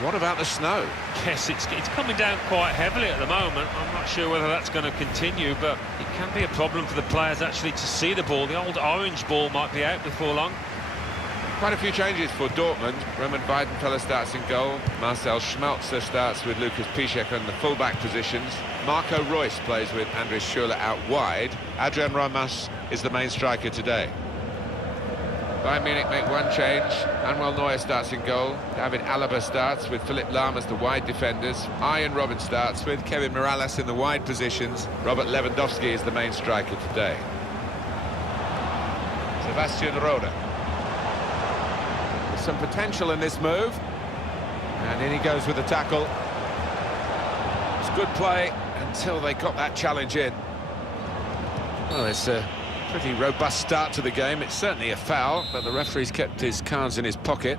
What about the snow? Yes, it's coming down quite heavily at the moment. I'm not sure whether that's going to continue, but it can be a problem for the players actually to see the ball. The old orange ball might be out before long. Quite a few changes for Dortmund. Roman Weidenfeller starts in goal. Marcel Schmelzer starts with Lucas Piszczek in the full-back positions. Marco Reus plays with Andres Schürrle out wide. Adrian Ramos is the main striker today. Bayern Munich make one change. Manuel Neuer starts in goal. David Alaba starts with Philipp Lahm as the wide defenders. Arjen Robben starts with Kevin Mirallas in the wide positions. Robert Lewandowski is the main striker today. Sebastian Rode. Some potential in this move, and in he goes with the tackle. It's good play until they got that challenge in. Well, it's a pretty robust start to the game. It's certainly a foul, but the referee's kept his cards in his pocket.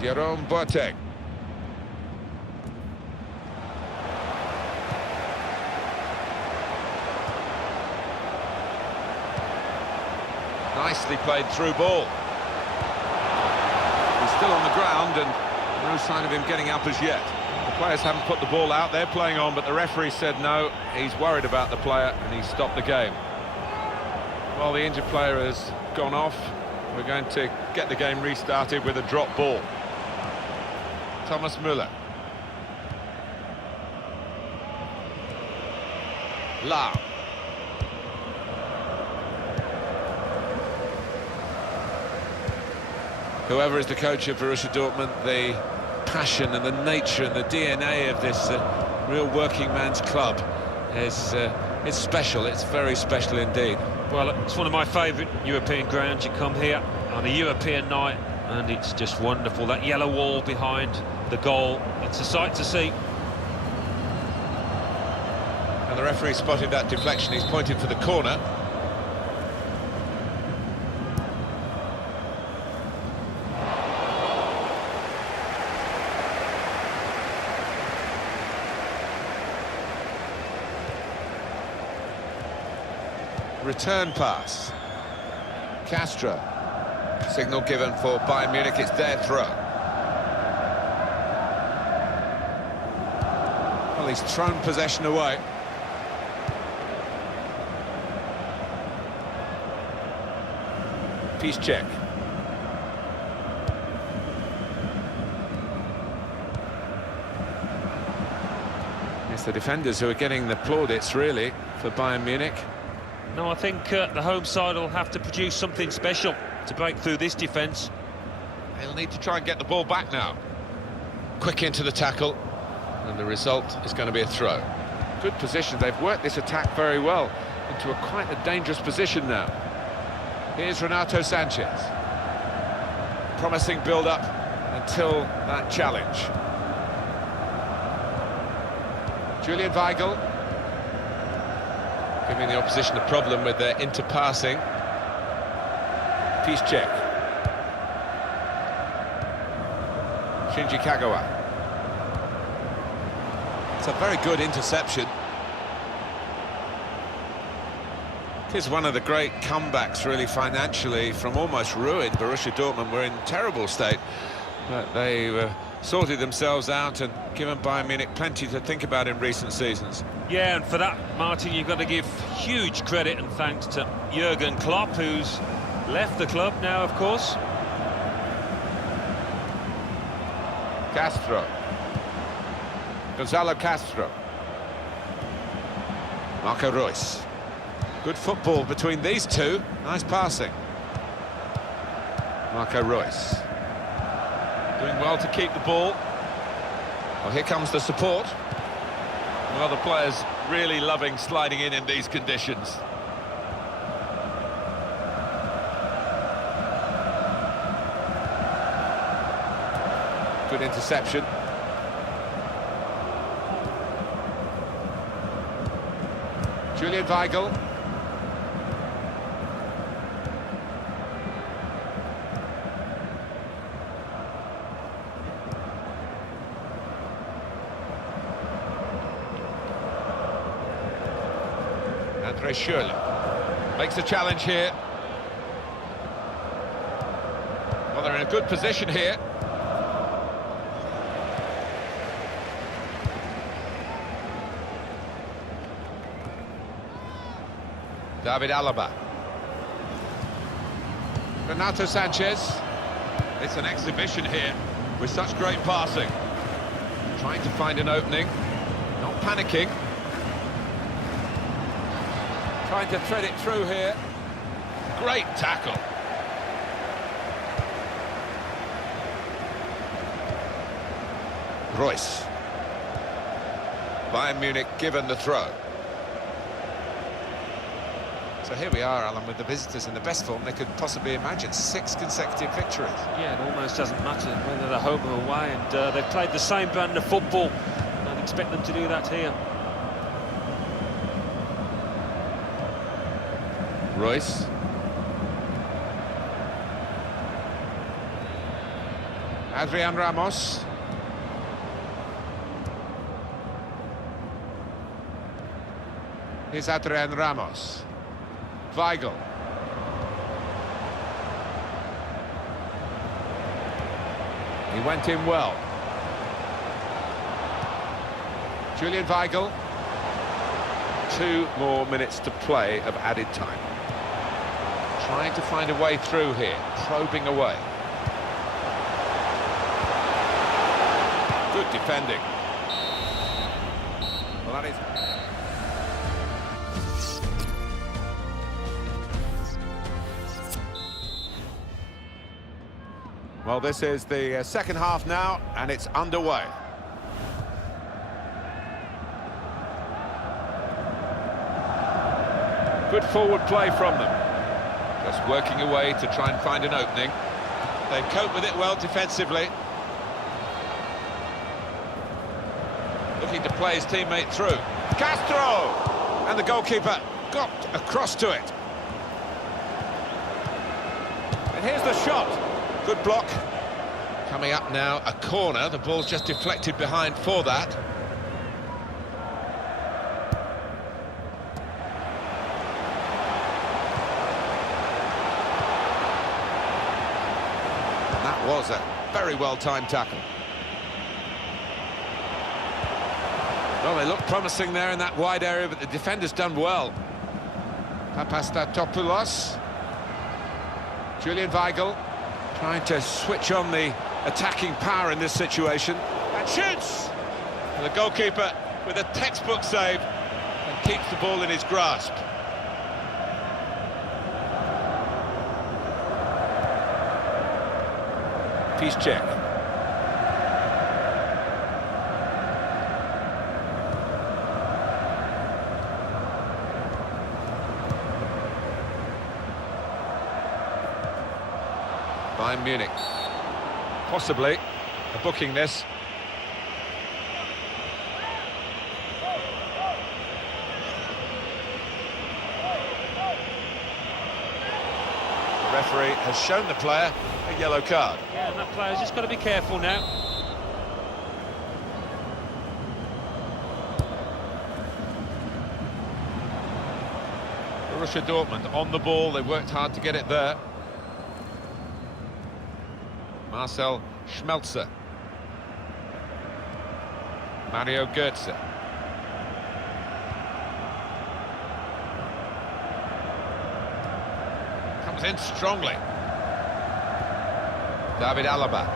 Jerome Boateng. Nicely played through ball. He's still on the ground and no sign of him getting up as yet. The players haven't put the ball out, they're playing on, but the referee said no, he's worried about the player and he stopped the game. Well, the injured player has gone off. We're going to get the game restarted with a drop ball. Thomas Müller. Lahm. Whoever is the coach of Borussia Dortmund, the passion and the nature and the DNA of this real working man's club is it's special. It's very special indeed. Well, it's one of my favourite European grounds. You come here on a European night and it's just wonderful. That yellow wall behind the goal, it's a sight to see. And the referee spotted that deflection. He's pointed for the corner. Return pass. Castro. Signal given for Bayern Munich, it's their throw. Well, he's thrown possession away. Piszczek. It's the defenders who are getting the plaudits, really, for Bayern Munich. No, I think the home side will have to produce something special to break through this defence. They'll need to try and get the ball back now. Quick into the tackle, and the result is going to be a throw. Good position, they've worked this attack very well into quite a dangerous position now. Here's Renato Sanchez. Promising build-up until that challenge. Julian Weigl. Giving the opposition a problem with their interpassing. Piszczek. Shinji Kagawa. It's a very good interception. It is one of the great comebacks, really, financially, from almost ruin. Borussia Dortmund were in terrible state, but they sorted themselves out and given Bayern Munich plenty to think about in recent seasons. Yeah, and for that, Martin, you've got to give huge credit and thanks to Jurgen Klopp, who's left the club now, of course. Castro. Gonzalo Castro. Marco Reus. Good football between these two. Nice passing. Marco Reus. Doing well to keep the ball. Well, here comes the support. Well, the players really loving sliding in these conditions. Good interception. Julian Weigl. Andres Schürrle makes a challenge here. in a good position here. David Alaba. Renato Sanchez. It's an exhibition here with such great passing. Trying to find an opening, not panicking. Trying to thread it through here. Great tackle. Royce. Bayern Munich given the throw. So here we are, Alan, with the visitors in the best form they could possibly imagine. 6 consecutive victories. Yeah, it almost doesn't matter whether they're home or away, and they've played the same brand of football. I'd expect them to do that here. Royce. Adrian Ramos. Here's Adrian Ramos. Weigl. He went in well. Julian Weigl. 2 more minutes to play of added time. Trying to find a way through here, probing away. Good defending. Well, that is... Well, this is the second half now, and it's underway. Good forward play from them. Just working away to try and find an opening. They cope with it well defensively. Looking to play his teammate through. Castro! And the goalkeeper got across to it. And here's the shot. Good block. Coming up now, a corner. The ball's just deflected behind for that. And that was a very well-timed tackle. Well, they look promising there in that wide area, but the defender's done well. Papastatopoulos. Julian Weigl. Trying to switch on the attacking power in this situation. And shoots! And the goalkeeper with a textbook save and keeps the ball in his grasp. Piszczek. Bayern Munich, possibly booking this. The referee has shown the player a yellow card. Yeah, and that player's just got to be careful now. Borussia Dortmund on the ball, they worked hard to get it there. Marcel Schmelzer. Mario Götze. Comes in strongly. David Alaba.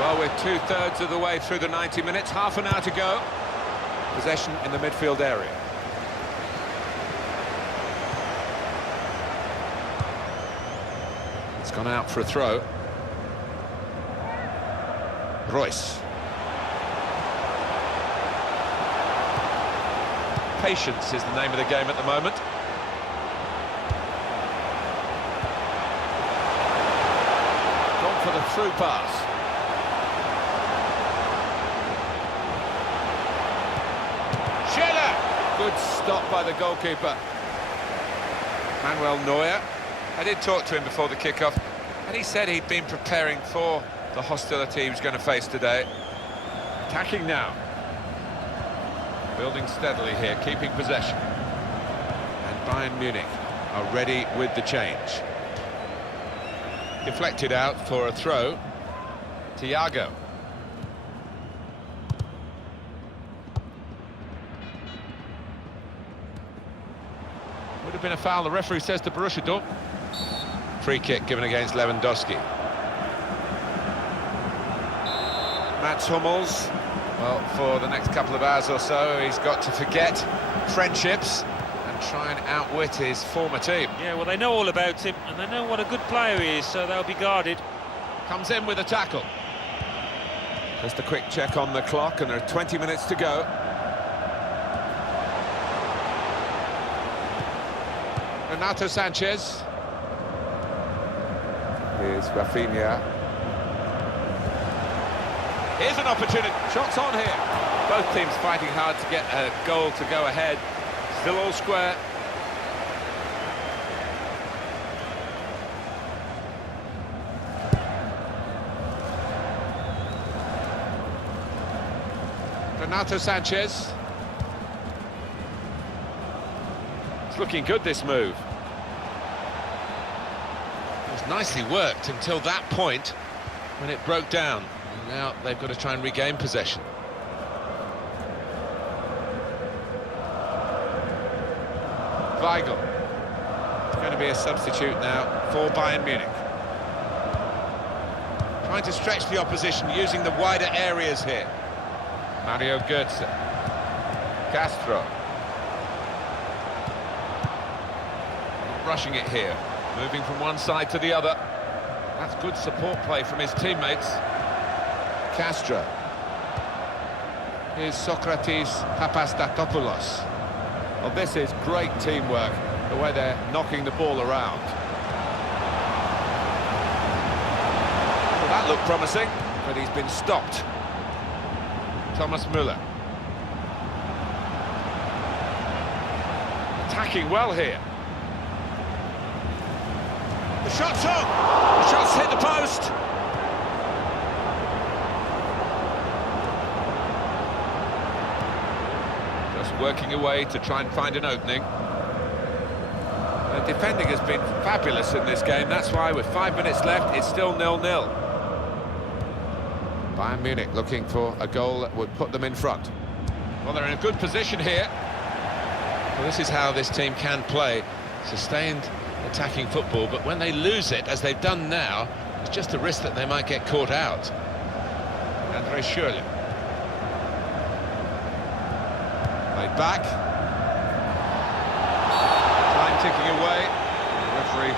Well, we're 2/3 of the way through the 90 minutes, half an hour to go. Possession in the midfield area. Gone out for a throw. Royce. Patience is the name of the game at the moment. Gone for the through pass. Schiller! Good stop by the goalkeeper. Manuel Neuer. I did talk to him before the kickoff, and he said he'd been preparing for the hostility he was going to face today. Attacking now. Building steadily here, keeping possession. Bayern Munich are ready with the change. Deflected out for a throw. Thiago. Would have been a foul, the referee says, to Borussia Dortmund. Free kick given against Lewandowski. Mats Hummels, well, for the next couple of hours or so, he's got to forget friendships and try and outwit his former team. Yeah, well, they know all about him, and they know what a good player he is, so they'll be guarded. Comes in with a tackle. Just a quick check on the clock, and there are 20 minutes to go. Renato Sanchez. Here's Rafinha. Here's an opportunity. Shots on here. Both teams fighting hard to get a goal to go ahead. Still all square. Renato Sanchez. It's looking good, this move. It was nicely worked until that point when it broke down. And now they've got to try and regain possession. Weigl. It's going to be a substitute now for Bayern Munich. Trying to stretch the opposition using the wider areas here. Mario Götze. Castro. Not rushing it here. Moving from one side to the other. That's good support play from his teammates. Castro. Here's Socrates Papastatopoulos. Well, this is great teamwork, the way they're knocking the ball around. Well, that looked promising, but he's been stopped. Thomas Müller. Attacking well here. The shot's on! The shot's hit the post! Just working away to try and find an opening. The defending has been fabulous in this game, that's why with 5 minutes left it's still 0-0. Bayern Munich looking for a goal that would put them in front. Well, they're in a good position here. Well, this is how this team can play. Sustained attacking football, but when they lose it, as they've done now, it's just a risk that they might get caught out. Andre Schürrle. Played back. Time ticking away. The referee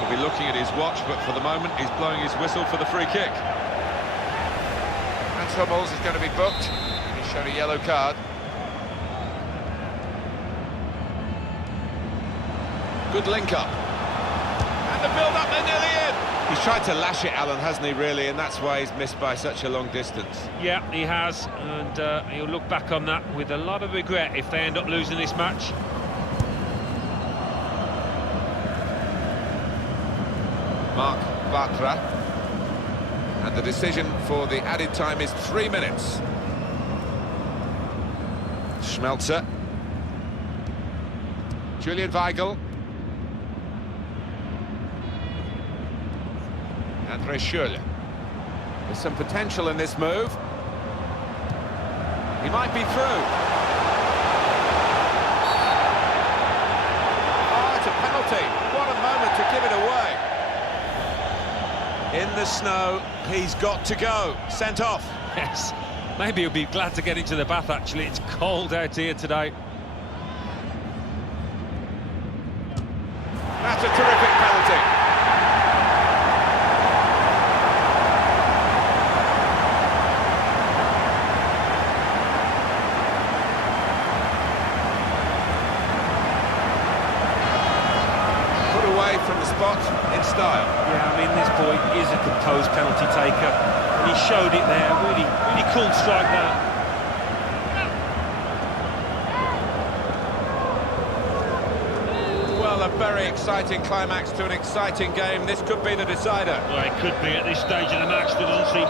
will be looking at his watch, but for the moment he's blowing his whistle for the free kick. Mats Hummels is going to be booked. He's shown a yellow card. Good link-up. And the build-up, they're nearly in! He's tried to lash it, Alan, hasn't he, really? And that's why he's missed by such a long distance. Yeah, he has, and he'll look back on that with a lot of regret if they end up losing this match. Marc Bartra. And the decision for the added time is 3 minutes. Schmelzer. Julian Weigl. Andre Schürrle. There's some potential in this move. He might be through. Oh, it's a penalty. What a moment to give it away. In the snow, he's got to go. Sent off. Yes, maybe he'll be glad to get into the bath, actually. It's cold out here today. That's a terrific penalty. Put away from the spot in style. Yeah, I mean, this boy is a composed penalty taker, and he showed it there. Really, really cool strike there. Well, a very exciting climax to an exciting game. This could be the decider. Well, it could be at this stage of the match. There doesn't seem